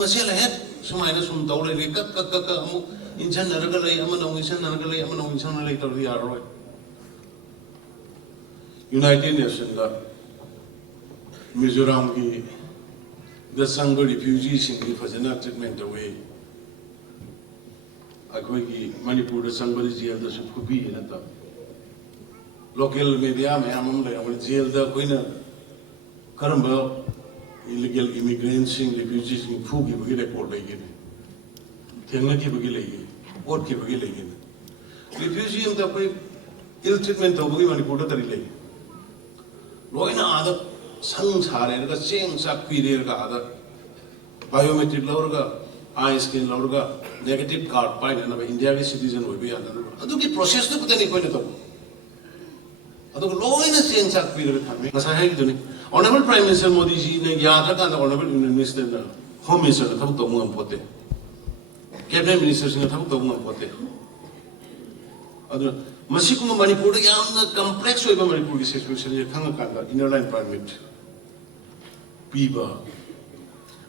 Masih leher, semuanya sum tahu lagi kak kamu insan naraga lagi, aman orang insan naraga lagi tahu dia arwah. United Nations dah Mizoram ki dasangga refugees singgi fazana treatment away. Aku ki Manipur dasangga di jail dah sukupi ni nata. Local media में हम लोग हमारे jail दा कोई ना करम illegal immigrants and refugees in Fugi Bugi report like it. Tenaki Bugi like what Kibugi like it. Refugee in the ill treatment of Bugi and Putta relay. Loina other sons are the same sack period other biometric lorga, eye skin lorga, negative card pine and Indian citizen will be another. I do get processed with any point of them. I don't know in the same sack period. As I had doing. Honorable Prime Minister Modi ji ने याद रखा था Honorable Minister ना Home Minister ना था तो मुझे पता है Cabinet Minister सिंह था तो मुझे पता है अदर मसीह को मणिपुर के याम ना complex होगा मणिपुर की situation ये खाना कांडा inner line permit पीबा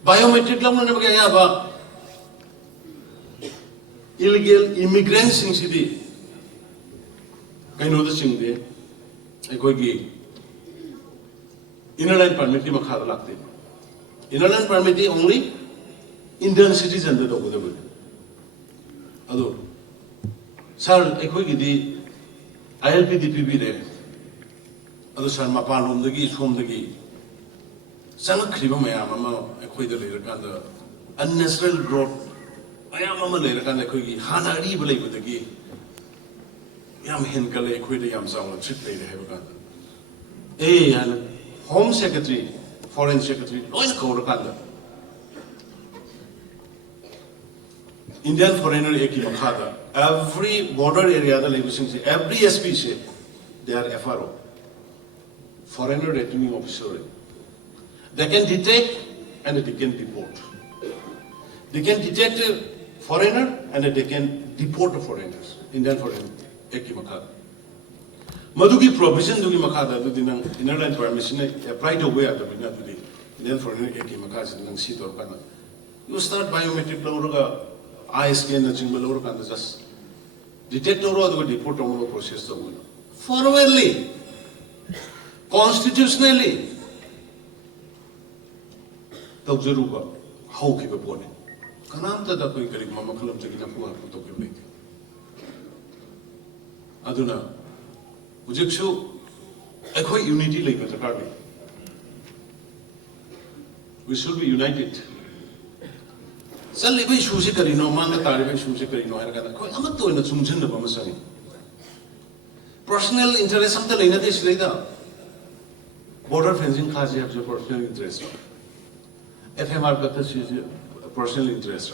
biometric लाऊं ना बगैर याबा illegal immigrants सिंह सीधी कहीं नोटिस सिंह दे एक कोई की inner line permit की मखादा लगते हैं inner line permit ही only Indian citizen दे लोगों दे बोले अदो सर एक कोई किसी ILPDP भी रहे अदो सर मापान होम दगी सोम दगी संग खरीबा मया मामा एक कोई दे ले रखा था unnatural growth मया मामा ले रखा था कोई की हानारी बोले को दगी याम हिंद कले एक कोई दे याम साउंड चिट ले रहे बका यार Home Secretary, Foreign Secretary, loin kau kanda. Indian foreigner eki makhada. Every border area the labor say every SP say they are FRO, foreigner returning officer. They can detect and they can deport. They can detect a foreigner and they can deport the foreigners. Indian foreigner eki makhada. Madugi provision dugi makada du dinang inner line permission apply to way at bina du di Indian foreigner eki makas dinang seat or kana you start biometric lawruga eye scan na chingba lawru kana just detect lawru adu deport lawru process to wala formally constitutionally tawjaruga how ki ba bone kanam ta da koi kari mama khalam chagi na puha to ke bne aduna Ujiksu, I quite unity like as a party. We should be united. Suddenly, we should see Karino, Manga Tariban should see Karino, I'm not doing a Sumjin of Amasani. Personal interest, something like this later. Border fencing class, you have your personal interest. FMR Gatas is a personal interest.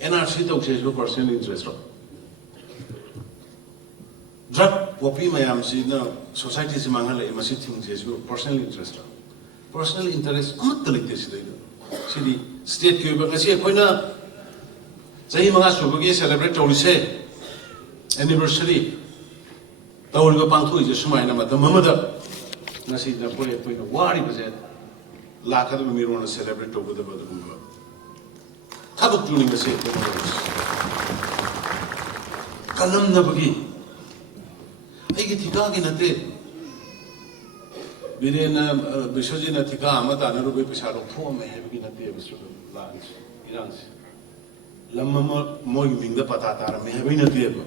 NRC talks is your personal interest. Drug poppy mayam si na society si mangal ay masi things is personal interest. Personal interest amat talikte si dito. Si di state ko ba kasi ako na sahi mga subagi celebrate tawise anniversary tawul ko pangtu ije sumay na mata mamada nasi na po na wari ba sa lakad mo miro na celebrate to buda buda kumba. Tabuk tuning kasi kalam na bagi I thika ki nate birena bishoji na thika amata na rubai pisaro pho me he ki nate bisu lans irans lamma mo minda pata tar me he nate ba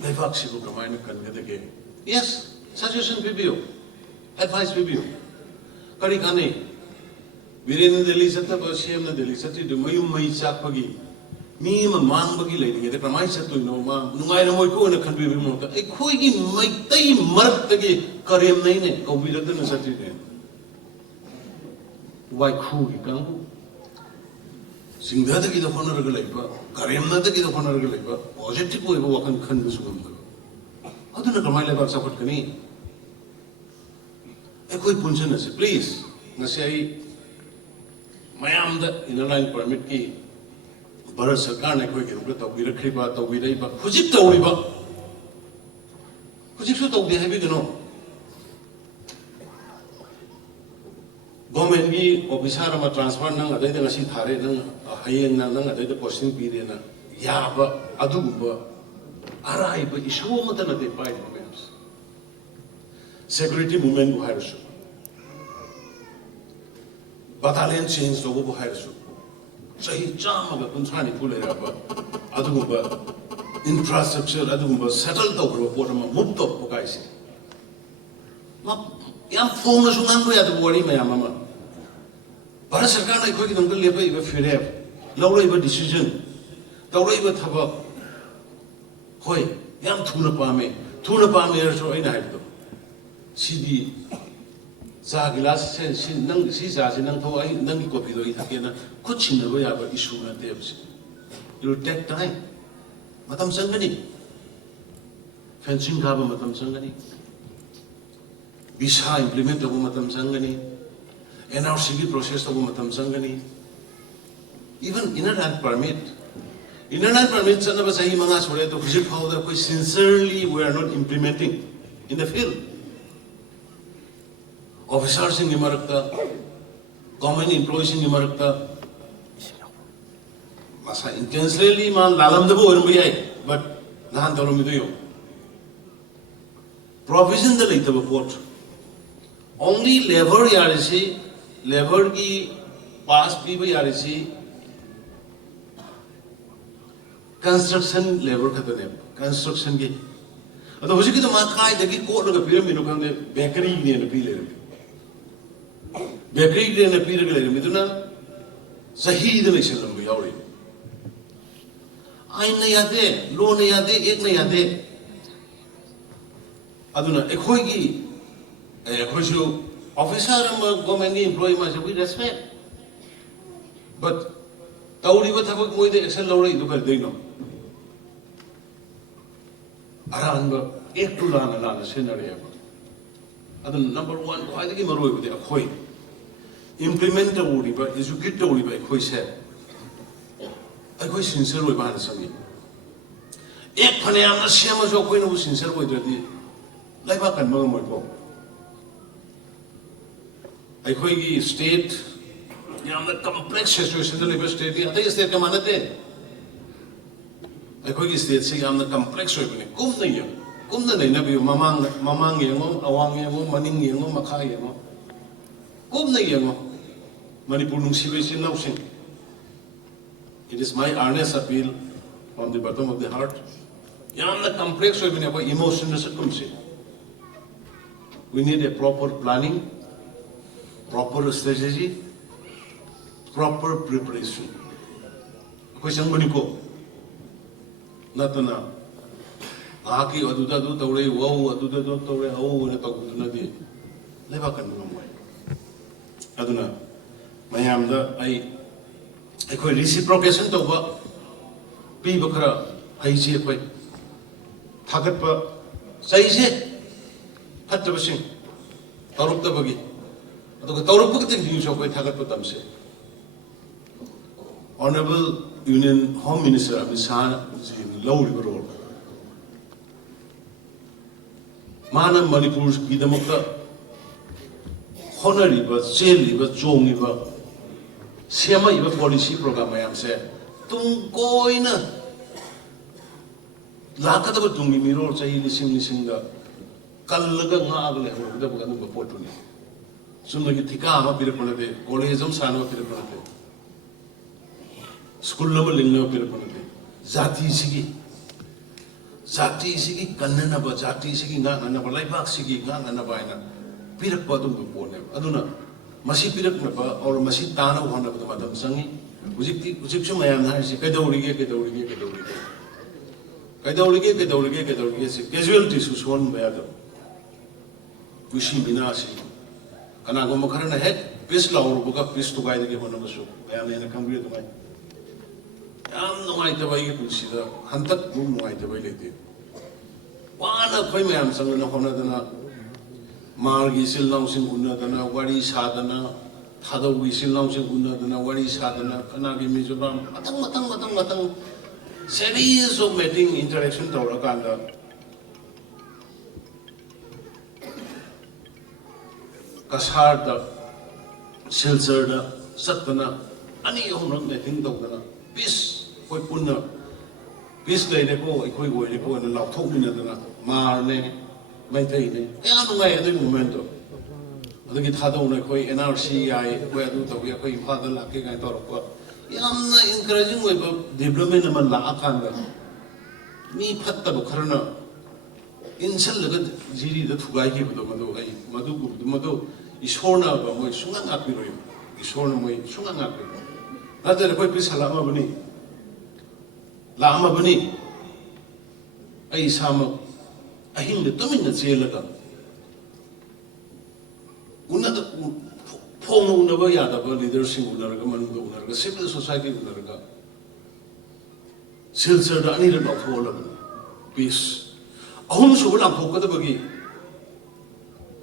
levak sibu kamai na kan gade ke yes suggestion bibio advice bibio kari kane birena delhi satta ba cm na delhi satti du mayum mai chak pagi me mang bagi lady the promise to no ma nungai na moi ko na khan bi mo ta e khoi gi mai tai mar ta gi karem nai ne ko bi na sati ne wai khu gi kang ku singha ta gi da honor ga lai ba karem na ta gi da honor ga lai ba positive ko ba kan khan bi su gam ka adu na kamai la ba support kani e khoi punchen na se please na sai mayam da inner line permit ki Bharat Sarkar ne koi kiruga tawbi rakhi ba tawbi dai ba khujik tawbi ba khujik su tawbi hai bi gano government की officer ama transfer nang adai da ngasi thare nang hayeng nang adai da posting pire na ya ba adu ba arai ba issue ma da na de pai members security movement bu hairu battalion change logo bu hairu sahi chama ga kunchani phule ra ba adu ba infrastructure adu ba settle to ro po ma move to ko kai se ma yam phone na sungang bu ya da wari ma yam ma Bharat सरकार ने कोई दंगल ले पे इबे फिरे लौरे इबे decision तौरे इबे थबा होय याम थुना पामे रसो आइना हाइबो सीदी चा गिलास से नंग सी चा से नंग थो आई नंगी कॉफी दो इथके ना कुछ छिनबो याबो इशू ना देबसे इट विल टेक टाइम मतम संगनी फेंसिंग गाबो मतम संगनी विसा इंप्लीमेंट हो मतम संगनी NRC की process तो वो मतलब संगनी even inner land permit चलना बस यही मंगा छोड़े तो किसी फाउंडर कोई sincerely we are not implementing in the field officers in इमरकता common employees in इमरकता मसा intentionally मान लालम दबो और मुझे but नाहन तलो मितो यो provision द लेते वो port only labor यार इसी लेबर की पास भी भाई आ रही कंस्ट्रक्शन लेबर खतरे ने कंस्ट्रक्शन की अतो हो सके तो मां काय दगी कोट लगा फिर मेनू कंदे बेकरी ने न पी ले बेकरी ने न पी ले मिदुना सही द नहीं चलन को यावरे आइन ने यादे लो ने यादे एक ने यादे अदुना एखोई की एखोई officer and government employee must be respect. But tauri ba thabak moi de action lawrai du kar deino. Aran ba ek tu lana scenario ba. Adun number 1 ko adagi maroi ba de akhoi. Implement the uri ba execute the uri ba akhoi se. Akhoi sincere oi ba na sami. Ek phane amna siama jo koi no sincere oi drati. Lai ba kan ma moi ko. अखोई state यामना complex situation the labour state या अतै state का मानते अखोई state से यामना complex होय बने कुम नहीं ना भी ममांग येंगो अवांग येंगो मनिंग येंगो मखा येंगो कुम नहीं येंगो मणिपुर नुंसिबे सिन नाउसिन it is my earnest appeal from the bottom of the heart यामना कॉम्प्लेक्स होय बने अब इमोशन से कुम से we need a proper planning proper strategy, proper preparation. कोई संगनी को ना तो ना आकी अदुदा दु तौरे वो अदुदा दु तौरे ओ ने तक न दे लेबा कन नमय अदुना मयाम दा आई कोई reciprocation तो बा पी बखरा आई जे कोई थागत बा सही से फट बसिंग तरुक तबगी तो तौरब को कितने न्यूज़ होगा इतना करते तम से Honorable Union Home Minister Amit Shah ji लौ रिबरोल मानव मणिपुर की दमकता होनरी बस जेली बस जोंगी बस सियामा इबा पॉलिसी प्रोग्राम में हमसे तुम कोई ना लाखत बस तुम मिरोल चाहिए लिसिंग दा कल लगा ना अगले हो उधर बगल में पोटुनी सुनने ठिका आमा पिर पड़ते कॉलेज हम सानवा पिर पड़ते स्कूल में लिंगना पिर पड़ते जाति सिगी कन्ने ना बा जाति सिगी ना बा लाइबाक सिगी ना बा ना पिरक पा तुम बोने अदुना मसी पिरक ना बा और मसी ताना होना बा मदम संगी उजिक से मयाम ना से कैदौरिगे से कैजुअलिटी सुसोन बया दो कुशी बिना से कना गो मखर ना है पिस लाउर बुका पिस तो गाइद के बनो बसो बया ने कंग्री तो गाइ याम नोमाइ त बाइ के पुसी द हंतक गु नोमाइ त बाइ लेते वाना खोइ मयाम संग न होना दना मार्गी सिल नाउ सिंग उन्ना दना वारी सादना थादौ गी सिल नाउ सिंग उन्ना दना वारी सादना कना गे Mizoram Matang series of meeting interaction तौर कांदा कसार द ꯁꯤꯜꯆꯔꯗ ꯆꯠꯇꯅ ꯑꯅꯤ ꯑꯍꯨꯝꯔꯛ ꯃꯤꯇꯤꯡ ꯇꯧꯗꯅ ꯄꯤꯁ ꯑꯩꯈꯣꯏ ꯄꯨꯟꯅ ꯄꯤꯁ ꯂꯩꯔꯦꯀꯣ ꯑꯩꯈꯣꯏ ꯑꯣꯏꯔꯦꯀꯣ ꯑꯅ ꯂꯥꯎꯊꯣꯛꯃꯤꯟꯅꯗꯅ ꯃꯥꯔꯅꯦ ꯃꯩꯇꯩꯅꯦ ꯀꯌꯥ ꯅꯨꯡꯉꯥꯏ ꯑꯗꯨꯒꯤ ꯃꯣꯃꯦꯟꯇꯣ ꯑꯗꯨꯒꯤ ꯊꯥꯗꯧꯅ ꯑꯩꯈꯣꯏ NRC ꯌꯥꯏ ꯑꯩꯈꯣꯏ ꯑꯗꯨ ꯇꯧꯏ ꯑꯩꯈꯣꯏ ꯏꯝꯐꯥꯜꯗ ꯂꯥꯛꯀꯦ ꯀꯥꯏꯅ ꯇꯧꯔꯛꯄ ꯌꯥꯝꯅ ꯏꯟꯀꯔꯦꯖꯤꯡ ꯑꯣꯏꯕ ꯗꯦꯕꯂꯞꯃꯦꯟ ꯑꯃ ꯂꯥꯛꯑꯀꯥꯟꯗ ꯃꯤ ꯐꯠꯇꯕ ꯈꯔꯅ 인sellega 지리다 두가이기부터 madu 이소나 뭐 순간 앞비로요 이소나 뭐 순간 앞비 나들 거기 비살라마 보니 라마 보니 아이 사마 아힘데 또민나 제일라가 우나다 퐁 우나바 야다바 리더십 우나라가 만도 우나라가 시빌 소사이티 우나라가 실저다 아니를 놓고올라 비스 ahum subuh aku kata bagi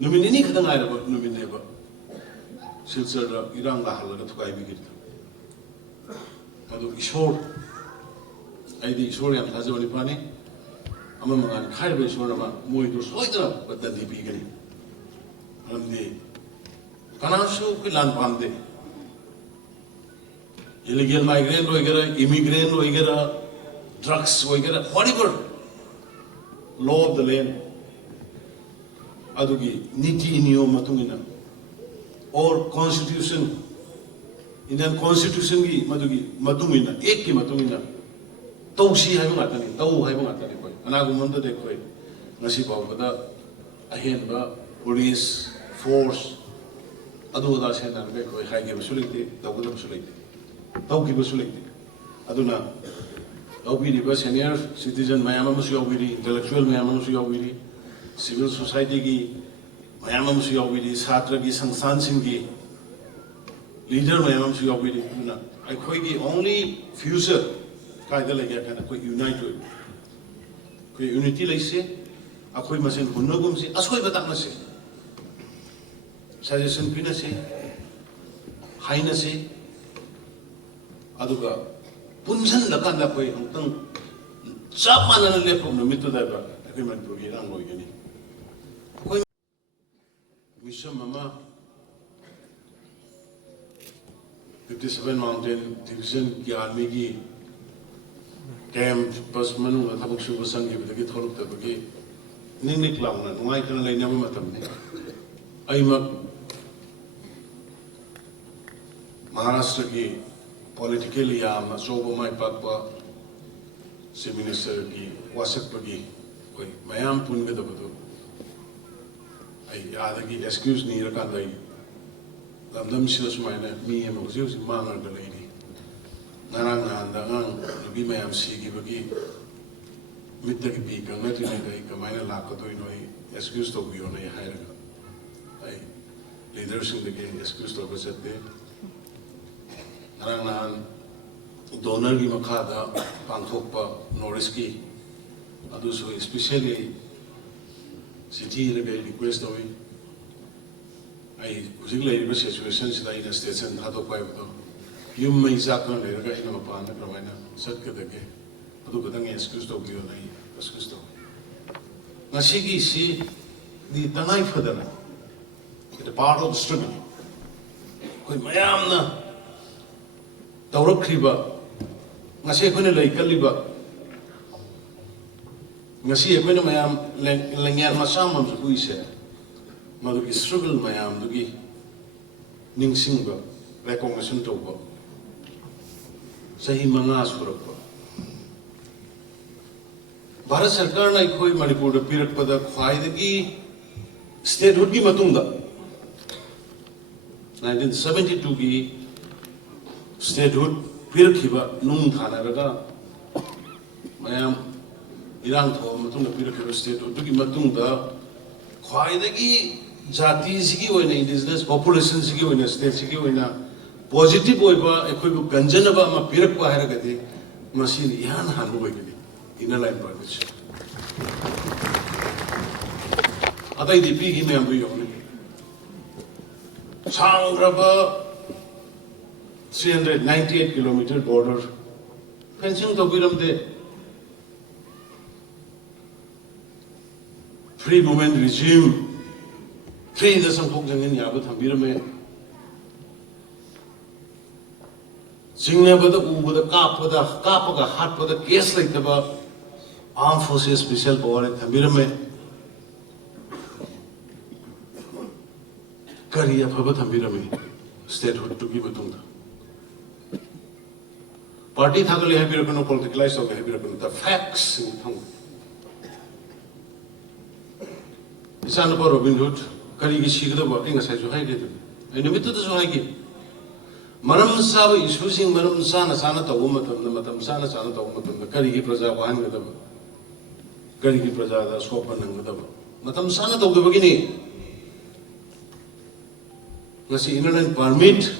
numin ini kata ngai apa numin ni apa silsilah irang dah hal itu kai begitu aduh isor aidi isor yang sahaja wani pani ama mengan kai be isor nama mu itu soita betul di bigani andi karena su kilan pande illegal migrant वगैरह immigrant वगैरह drugs वगैरह whatever law of the land adugi niti niyom matungina or constitution Indian constitution gi madugi matungina ek ki matungina tausi hai bang atani tau hai bang atani koi anagumanda de koi ngasi bawda ahen ba police force adu da sena be koi hai ge busulite tawda busulite tau ki busulite aduna Yaubiri senior citizen mayama musu yaubiri intellectual mayama musu yaubiri civil society ki mayama musu yaubiri chhatra ki sangsan sing ki leader mayama musu yaubiri na akhoi ki only future kaida lagya kana koi unite koi unity laise akhoi masen hunnagum si asoi batak na se suggestion pina se haina se aduga punjan lakan da koi angtang chap manana lepok no mitu da ba koi man progi rang loi gani koi mission mama 57 mountain division ki army ki camp pas manu la thabuk su basang gi bagi tholuk ta bagi ning launa ngai kana lai nyam matam ne ai mak Maharashtra ki politically am sobo mai pakpa se minister ki wasak pagi koi mayam pun ga dabadu ai yaada ki excuse ni ra kan dai lamdam silas mai na mi em usi mangar da lady narang na da ngang bi mayam si gi bagi mitta ki bi kan na ti na dai kamai na la ko to noi excuse to bi ona hai ra ai leadership de excuse to ba sette Narang donor ki makada pangthokpa Norris ki adu so especially city le request hoy ai kusig le riba situation sida ina station hado pai do yum mai zak na le ga ina pa na kamaina sat ka dege adu kadang excuse to biyo nai excuse to ngasi gi si di tanai fadana it part of the struggle koi mayam na Taurakriba ngasi ko na lay kaliba ngasi ko na mayam lengyan masamam sa kuise madugi struggle mayam dugi ningsing ba recognition to ba sahi mga surak ba Bharat Sarkar na ikoi Manipur da pirak pada khwaidagi statehood ki matungda 1972 ki statehood pirakhiba nung thana raga mayam irang tho matungda pirakhiba statehood dugi matungda khwaidagi jati sigi oina indigenous population sigi oina state sigi oina positive oiba ekhoi bu ganjanaba ma pirakpa hairagadi masin ihan hanu oigadi ina line parvich adai dipi gi mayam bu yone sangraba 398 kilometer border fencing to biramde free movement regime free the sangpok jangin yabu thambirame Singnabada ubada kapaga hatpada case like the Armed Forces Special Power Thambiram Kariya Paba Thambiram statehood to give a tunda. Party Thagali Habirakan politicalized of Habirakan, the facts in tongue. It's an about Robin Hood, Karigi Shigda working as I hide it. And the method is high. Maram Saba is using Maram Sana Sanata Umatam, the Matam Sana Sanata Umatam, the Karigi Praza Wahan with them. Karigi Praza, the Skopan and with them. Matam Sanata of the beginning. Nasi Inland permit.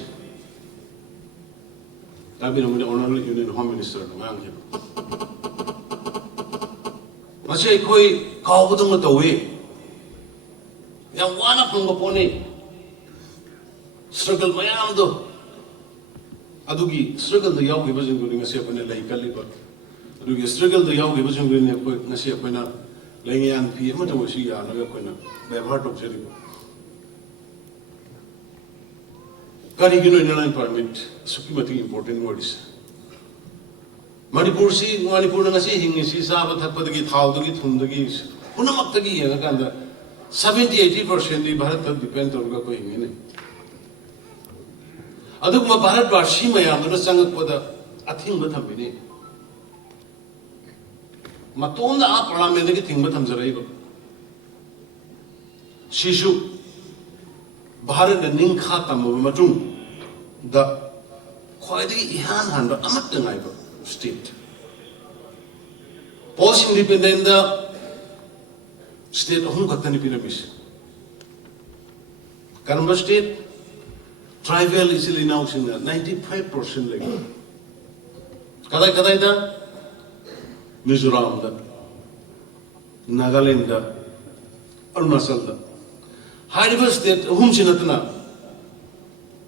I've been the Honorable Union Home Minister. Nasi Koi Kawudum at the way. Yawana from the pony. Struggle my arm. Adugi struggle the young was including a seven like Caliber. Adugi struggle the young was including a Nasipena, Langian PM to Washia, Nagapena, the heart of Jericho. Karigino inland permit, Sukimati important words. Manipur see, Manipur Nasi, Hingisi, Sabat, Hapatagi, Taudagi, Tundagi, Unamatagi, and 70-80% the Bharat depends on Gakoing. Adukma Bharat Varshi Mayamuna Sangapada, a thing with Hamini. Matona up Ramedi thing with Hamzarego. Shishu Bharat and Ninkatam of Matum, the Quadi Ihan Hand Amatanaiba state. Post independent the state of Hunkatani Pyramids. Karamba state. Tribal is announced in 95% like Kadai da Mizoram da Nagaland da Arunachal da High River State Humchinatana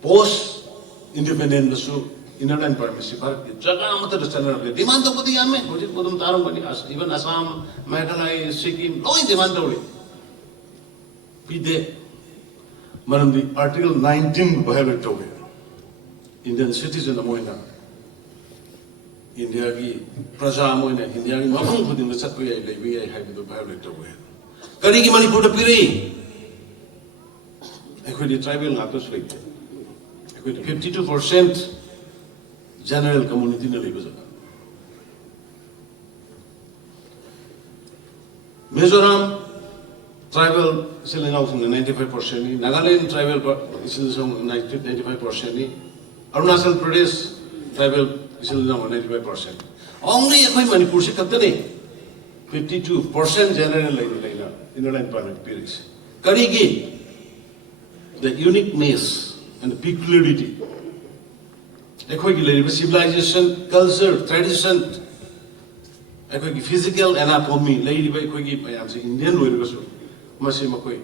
post independent su inland permissive Jagamata standard demand of the Yame, which is Budum Tarum, even Assam, Meghalaya, Sikkim, no demand of it. Pide Madam, the Article 19 violate of Indian citizen of Moina. India ki Praja Moina, India ki Mahung put in the Satway, we have the violate of Karigi Manipur Piri. I could tribal Natus rate. I could 52% general community in the Libya. Mizoram tribal is announced in 95%. Nagaland tribal is announced 95%. Arunachal Pradesh tribal is announced 95%. Only if I Manipur se katane 52% general in the land permit periods. Karigi, the uniqueness and the peculiarity. Civilization, culture, tradition, physical anatomy, lady by Indian way. Massimakoi,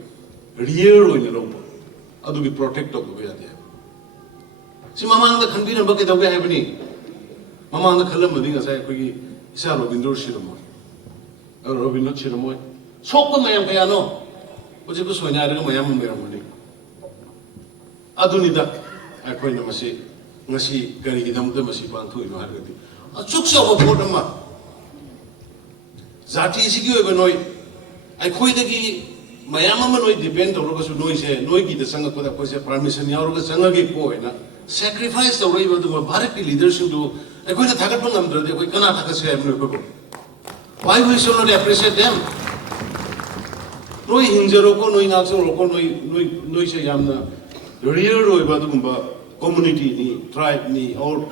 rear in the lopo, Adu be protect of the way. See, Mamma the convenient bucket of the happening. Mamma the Kalamadi as I quickly saw Robin Shiramoy. Or Robin not Shiramoy. Sopa Mayam Piano, which was when I don't Mayam Miramoni. Adunida, I point the Masi, Masi, Garigam, the Masipantu in Hargati. A chuksa of Potama Zati Siguranoy. I quit the Mayama no depend on Rogas noise, Noigi the Sangapura was a permission, Yaroga Sangagi Poena, sacrifice the way of the Baraki leadership to a good Tagapam, that we cannot have a say. Why we should not appreciate them? No Hinjaroko, no Inaxo, no Yamna, the real Badumba community, tribe, or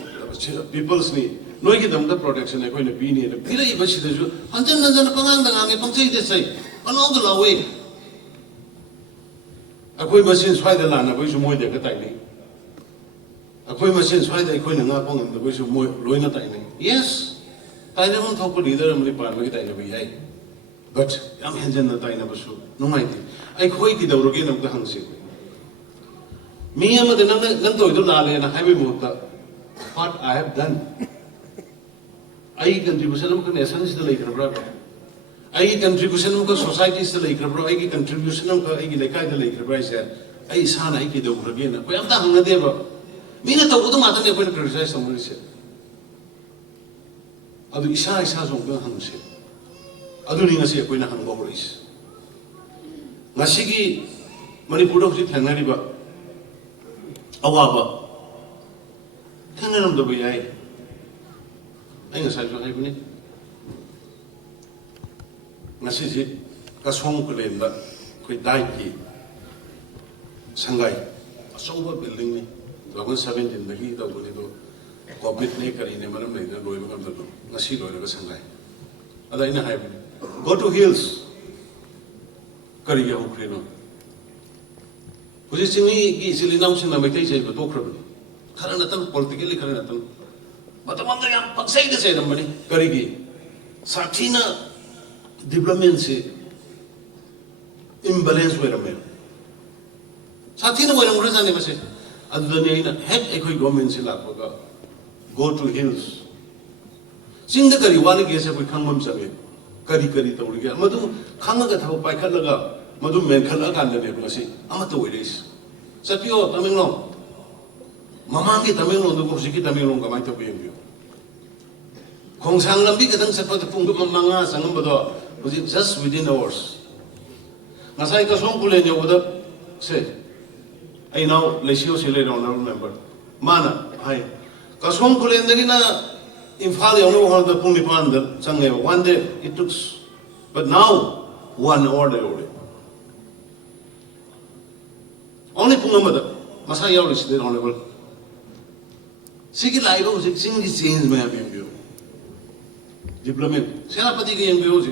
people's need. No give them the protection, I'm going to be near the Piri Bashiju, and then I come say this say, another way. A quay machines fight the land, a wish more than a tiny. A quay machines fight the coin and upon the wish of more ruin a tiny. Yes, I don't talk with either of the parliament I never but I'm hanging the tiny basu. No mighty. I quake the organ of the Hansi. Me and the Nanto Donale and a heavy motor. What I have done. I contribution of essence the lake of brother. I contribution of society is the lake of brother. I contribution of the lake of brother. I san I get over again. We have done the devil. मीना तौबदो मातने अखोइना criticise तौरिसे अदु इसा इसा जोंदो हंगसे अदुनि ngasi अखोइना हंगबो होरिस ngasi मणिपुर हजि थेंनारिबा अवाबा थेंनारमदबो याय ai ngasi जो हाइबनि ngasi ji kasong kulemba khoi dai ki sangai asauba building ni 2017 dagi tawbuni do covid ne kari ne manam nei da loiba ngam do ngasi loiraga sangai ada ina haibuni go to hills kari ya ukrino huji singi ki silinau sinna maitai sei ba tokhrabani khara na tan politically khara na tan matamanga yam paksai de sei rambani kari gi sathina development se imbalance way rame sathi na way ram rajane base adani ina head ekoi government se lakwa go to hills sing da kari wani ge se koi khangmam sabe kari kari tawri ge madu khanga ga thau pai khalaga madu men khala kan da ne base ama to wais sapio taminglo mamangi taminglo do ko siki taminglo ga mai to be yo khongsang lambi ka dang sa pa pung manga sangam bado just within hours ngasai ka song kule ne oda se ai now lesio se le no remember mana hai ka song kule ndagi na imphal yo no hol da pung nipan da change one day it took but now 1 hour de ore only pung amada masa yaw ris de honorable sigi laibo sing sing change me am yo development senapati ge yang yo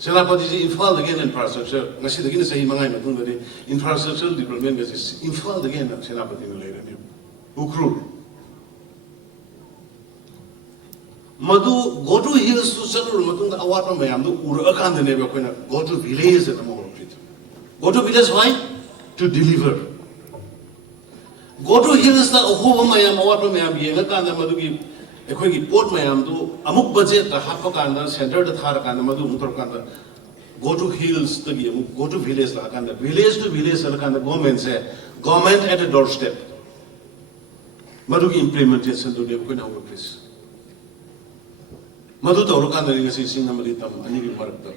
Senapati ji infal again infrastructure ngasi dagina sahi mangai matung dadi infrastructure development gasi infal again senapati no leira ni ukru madu go to hills to salu matung awat ma yam do ura kan de ne ba koina go to village at mo go to village why to deliver go to hills da ho ma yam awat ma yam yenga kan da madu gi एखोई की pot ma'am तो अमुक budget दा half कांदा centre दा थार कांदा मदु मुतर कांदा go to hills तगी अमुक go to village ला कांदा विलेज टू विलेज ला कांदा गवर्नमेंट से government at the doorstep मदु की इंप्लीमेंटेशन तो देव कोई ना हो प्लीज मदु तो कांदा नि गसी सिंग नमरी तम अनि की मरक द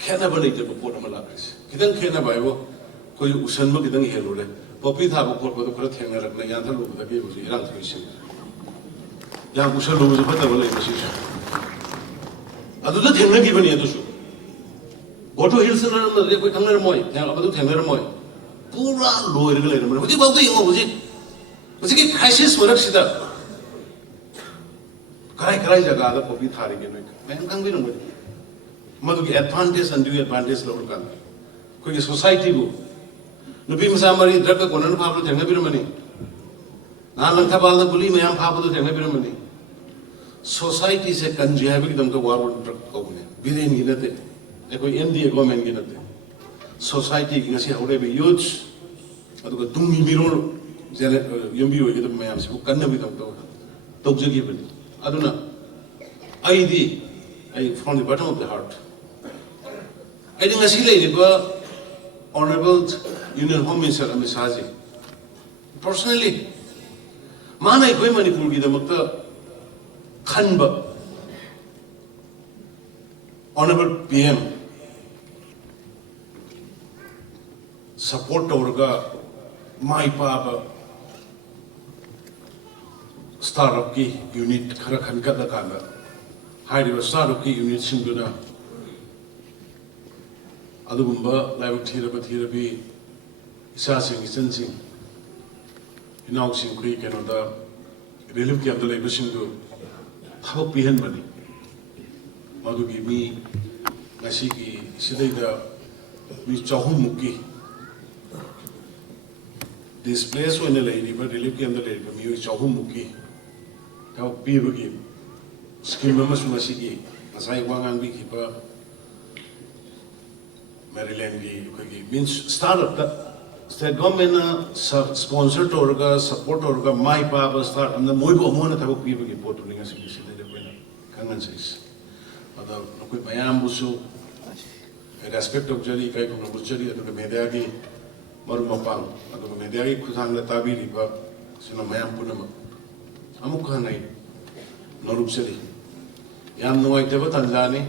खेना बले ते पोट मला प्लीज किदन खेना भाइबो कोई उसन म किदन हेलो रे पॉपी था वो कोर को थेंग रखना यान था लोग तक ये मुझे इराक कोई से या कुछ लोग मुझे पता बोले मुझे अदुला थेंग की बनी है तो शो गोटो हिल्स ना रे कोई थंगर मोय या अब तो थेंगर मोय पूरा लोयर गले ना मुझे बात तो ये मुझे की क्राइसिस वर्क सीधा कराई जगह आधा पॉपी था रे के मैं कंग भी नहीं मधु की एडवांटेज एंड डिसएडवांटेज लोग का कोई सोसाइटी को नुपी मसा मरी ड्रग कोनन फाबलो थेंगा बिरमनी ना लंका बालना बुली मयाम फाबलो थेंगा बिरमनी सोसाइटी से कंजे है भी दम तो वार ड्रग कोने बिरेन की नते एको एमडी गवर्नमेंट की नते सोसाइटी की ngasi हौरे बे यूज अदुगा दुंगी मिरोल जेने यम्बी होगे तो मयाम से कन्न भी दम तो जगी बनी अदुना I from the bottom of the heart I ngasi लेबा Honorable Union Home Minister Amit Shah ji, personally, mana ikoi Manipur ki damakta khanba Honorable PM support tawrga mai paba startup ki unit khara khan ka da kana hairiba startup ki unit singuna अदुगुम्बा live थीरबी इसासिंग इचनसिंग इनाउसिंग कुई केनोदा relief camp लेबसिंगदु थबक पिहनबनी मदुगी मी ngasi की सिदैदा मी चहुमुकी डिस्प्लेस होने लेरिबा रिलीफ कैंप लेरिबा मी चहुमुकी थबक पिबगी स्कीम अमसु ngasi की असai wangang bi khipa Maryland की means startup का state government sponsor टोरगा support टोरगा माई पापा start हमने मोई को मोना था वो पीपे की पोट उन्हें ऐसे किसी ने कोई ना कंगन से इस अदा कोई बयान बुसु respect of जरी कई को बुचरी तो के मेडिया की ꯃꯔꯨꯞ ꯃꯄꯥꯡ ꯑꯗꯨꯒ ꯃꯦꯗꯤꯌꯥꯒꯤ ꯈꯨꯠꯊꯥꯡꯗ ꯇꯥꯕꯤꯔꯤꯕ ꯁꯤꯅ ꯃꯌꯥꯝ ꯄꯨꯝꯅꯃꯛ ꯑꯃꯨꯛ ꯍꯟꯅ ꯅꯣꯛꯆꯔꯤ ꯌꯥꯝ ꯅꯨꯡꯉꯥꯏꯇꯕ ꯇꯥꯟꯖꯥꯅꯤ